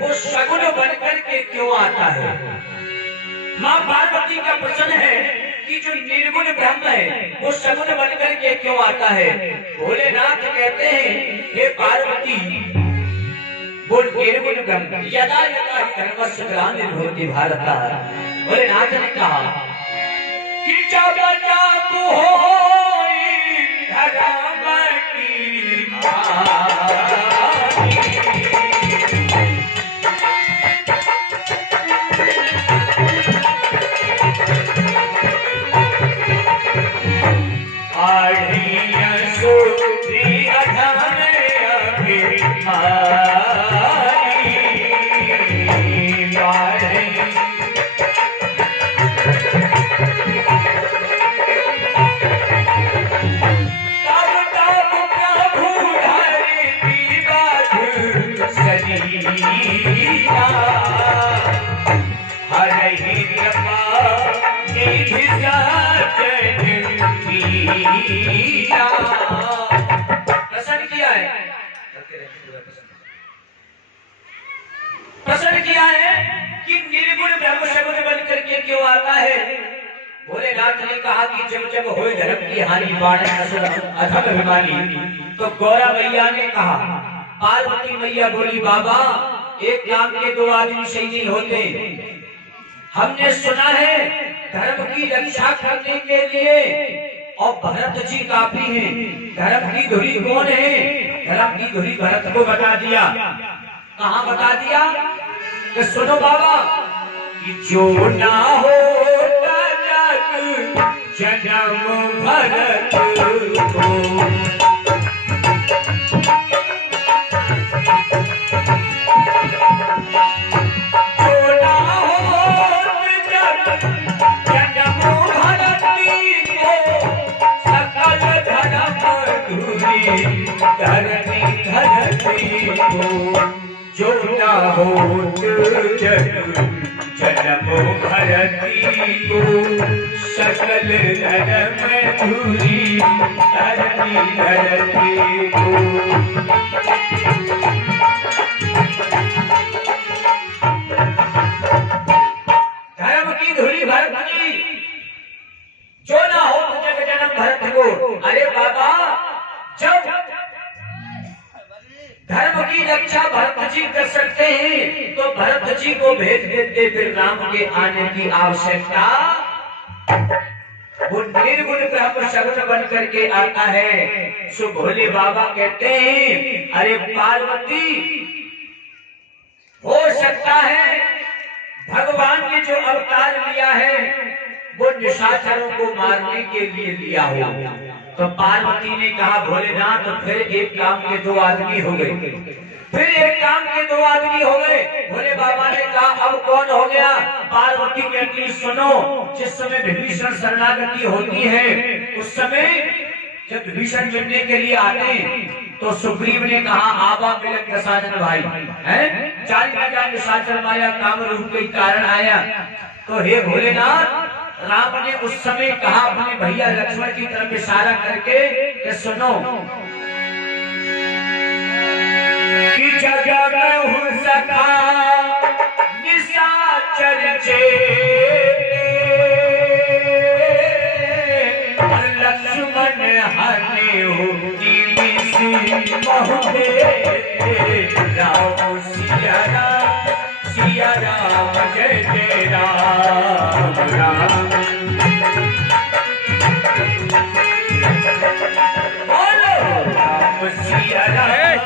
वो सगुन बनकर के क्यों आता है? माँ पार्वती का प्रश्न है कि जो निर्गुण ब्रह्म है वो सगुन बनकर के क्यों आता है? भोलेनाथ कहते हैं हे पार्वती, वो निर्गुण ब्रह्म यदा यदा धर्मस्य ग्लानिर्भवति भारत। भोलेनाथ ने कहा कि जब जब होई धर्म की प्रश्न किया है कि निर्गुण ब्रह्म सगुन बन करके क्यों आता है? भोलेनाथ ने कहा कि जब जब होए धर्म की हानि बाढ़ अधम अभिमानी। तो गौरा मैया ने कहा, पार्वती मैया बोली बाबा एक काम के दो आदमी सही नहीं होते। हमने सुना है धर्म की रक्षा करने के लिए और भरत जी काफी हैं। धर्म की धुरी कौन है? धर्म की धुरी भरत को बता दिया। कहाँ बता दिया? कि सुनो बाबा कि जो ना हो जन्म भरत को, धरती धरती को जो ना हो जन्म भरती को, सकल धर्म धुरी धरती धरती को। धर्म की धुरी भरत की, जो ना हो जन्म भरत को। अरे बाबा जब धर्म की रक्षा भरत जी कर सकते हैं तो भरत जी को भेज देते, फिर राम के आने की आवश्यकता। वो निर्गुण ब्रह्म सगुन बन करके आता है। सो भोले बाबा कहते हैं अरे पार्वती, हो सकता है भगवान ने जो अवतार लिया है वो निशाचरों को मारने के लिए लिया हो। तो पार्वती ने कहा भोलेनाथ फिर एक काम के दो आदमी हो गए, फिर एक काम के दो आदमी हो गए। भोले बाबा ने कहा अब कौन हो गया? पार्वती कहती सुनो, जिस समय विभीषण शरणागति होती है उस समय जब विभीषण मिलने के लिए आते तो सुग्रीव ने कहा आवा मिलक दशानन भाई है, 40,000 निशाचर माया काम रूप के कारण आया। तो हे भोलेनाथ, राम ने उस समय कहा अपने भैया लक्ष्मण की तरफ इशारा करके कि सुनो कि जगह में हूँ सखा निशाचर चे, लक्ष्मण हने हो बहुते राम सिया राम सिया राम जय जय राम राम। बोलो राम सिया राम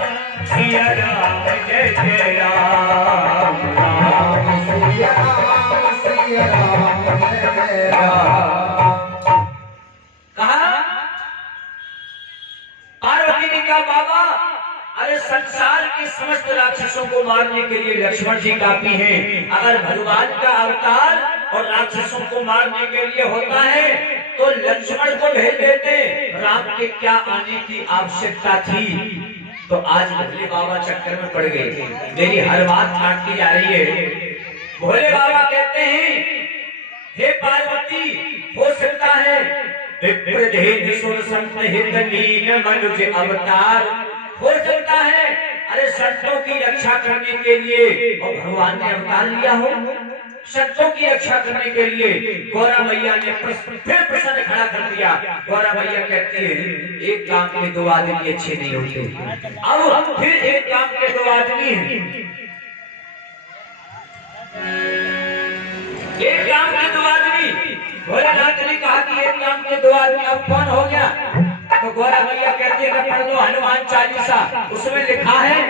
सिया राम जय जय राम राम सिया राम सिया राम जय जय राम। कहा पार्वती ने कहा बाबा अरे संसार के समस्त राक्षसों को मारने के लिए लक्ष्मण जी काफी हैं। अगर भगवान का अवतार और राक्षसों को मारने के लिए होता है तो लक्ष्मण को भेज देते, राम के क्या आने की आवश्यकता थी? तो आज भोले बाबा चक्कर में पड़ गए, मेरी हर बात काटती जा रही है। भोले बाबा कहते हैं हे पार्वती, हो सकता है विप्रदेह सुर संत हित लीन मनुज अवतार, हो सकता है अरे संतों की रक्षा करने के लिए और भगवान ने अवतार लिया हो, संतों की रक्षा करने के लिए गौरा मैया ने फिर प्रश्न खड़ा कर दिया। गौरा मैया कहती है एक काम के दो आदमी अच्छे नहीं होते। अब फिर एक काम के दो आदमी एक काम के दो आदमी, भोलेनाथ ने कहा कि एक काम के दो आदमी, अब कौन हो गया? तो गौरा मैया कहती है पढ़ लो हनुमान चालीसा, उसमें लिखा है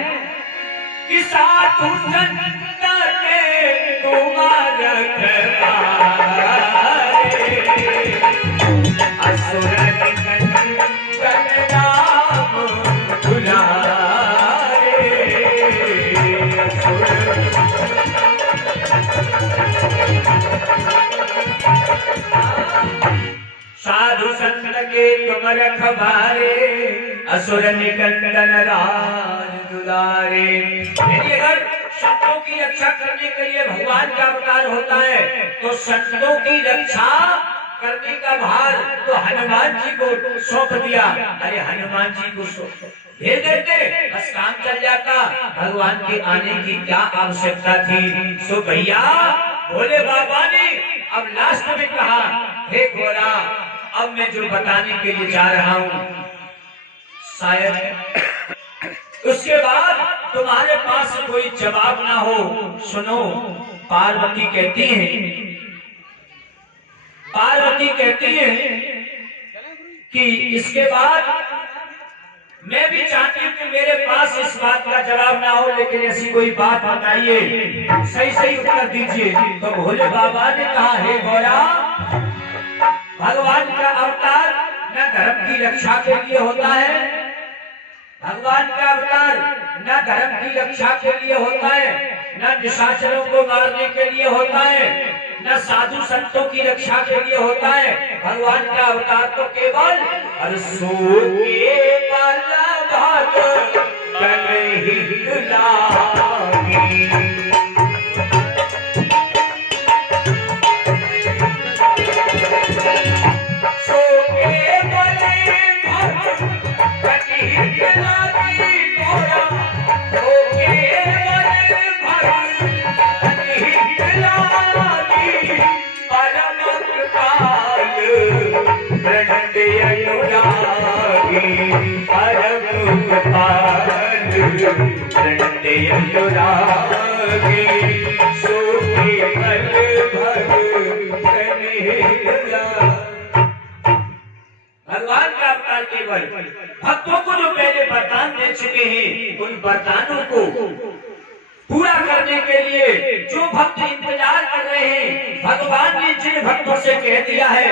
कि साधु संत के तुम्हार असुर राम दुलारे, साधु संत के तुम रखवारे, असुर निकंदन राज दुलारे। अगर संतों की रक्षा करने के लिए भगवान का अवतार होता है तो संतों की रक्षा करने का भार तो हनुमान जी को सौंप दिया। अरे हनुमान जी को भेज देते, बस काम चल जाता। भगवान के आने की क्या आवश्यकता थी? सो भैया भोले बाबा ने अब लास्ट में कहा, हे घोड़ा अब मैं जो बताने के लिए जा रहा हूँ शायद उसके बाद तुम्हारे पास कोई जवाब ना हो। सुनो, पार्वती कहती है कि इसके बाद मैं भी चाहती हूँ कि मेरे पास इस बात का जवाब ना हो, लेकिन ऐसी कोई बात बताइए, सही सही उत्तर दीजिए। तो भोले बाबा ने कहा, हे घोड़ा भगवान का अवतार न धर्म की रक्षा के लिए होता है, भगवान का अवतार न धर्म की रक्षा के लिए होता है, न निशाचरों को मारने के लिए होता है, न साधु संतों की रक्षा के लिए होता है। भगवान का अवतार तो केवल अरसों के भाग भगवान का अवतार केवल भक्तों को जो पहले वरदान दे चुके हैं उन वरदानों को पूरा करने के लिए जो भक्त इंतजार कर रहे हैं, भगवान ने जिन भक्तों से कह दिया है